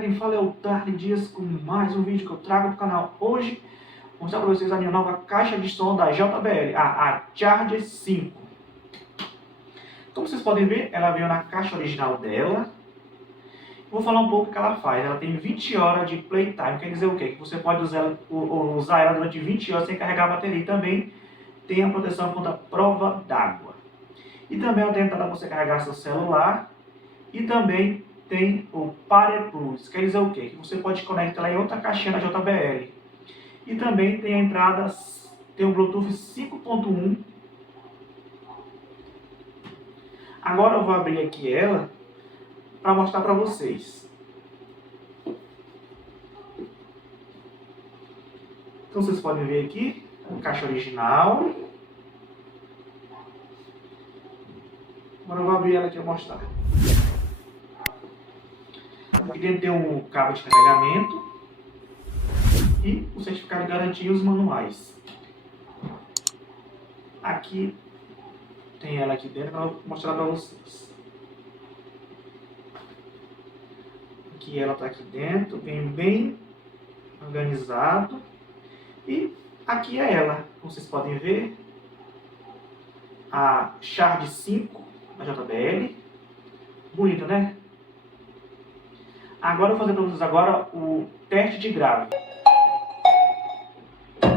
Quem fala é o Tarly Dias com mais um vídeo que eu trago para o canal. Hoje vou mostrar para vocês a minha nova caixa de som da JBL, a Charger 5. Como vocês podem ver, ela veio na caixa original dela. Vou falar um pouco o que ela faz. Ela tem 20 horas de playtime, quer dizer o quê? Que você pode usar ela durante 20 horas sem carregar a bateria. E também tem a proteção contra prova d'água. E também ela tem a entrada para você carregar seu celular. E também tem o Pare Plus, quer dizer o quê? Que você pode conectar ela em outra caixinha da JBL. E também tem a entrada, tem o Bluetooth 5.1. Agora eu vou abrir aqui ela para mostrar para vocês. Então vocês podem ver aqui a caixa original. Agora eu vou abrir ela aqui para mostrar. Aqui dentro tem um cabo de carregamento e o certificado de garantia e os manuais. Aqui tem ela aqui dentro, eu vou mostrar para vocês. Aqui ela está aqui dentro, vem bem organizado. E aqui é ela, como vocês podem ver, a Charger 5 da JBL. Bonita, né? Agora eu vou fazer para vocês agora o teste de grave. Não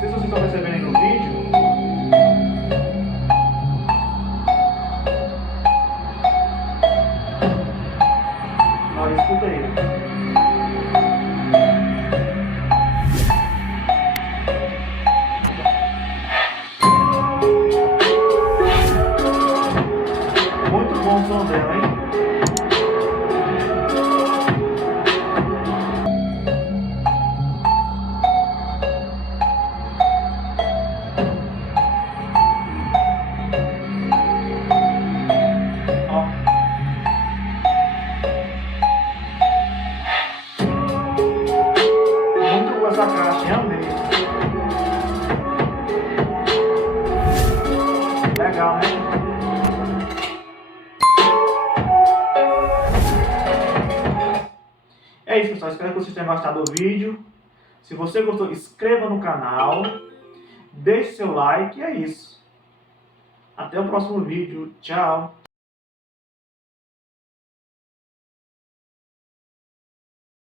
sei se vocês estão percebendo aí no vídeo. Olha, escuta aí. Muito bom o som dela, hein? Muito boa essa caixa, realmente. Legal, né? É isso, pessoal. Espero que vocês tenham gostado do vídeo. Se você gostou, inscreva no canal. Deixe seu like. E é isso. Até o próximo vídeo. Tchau.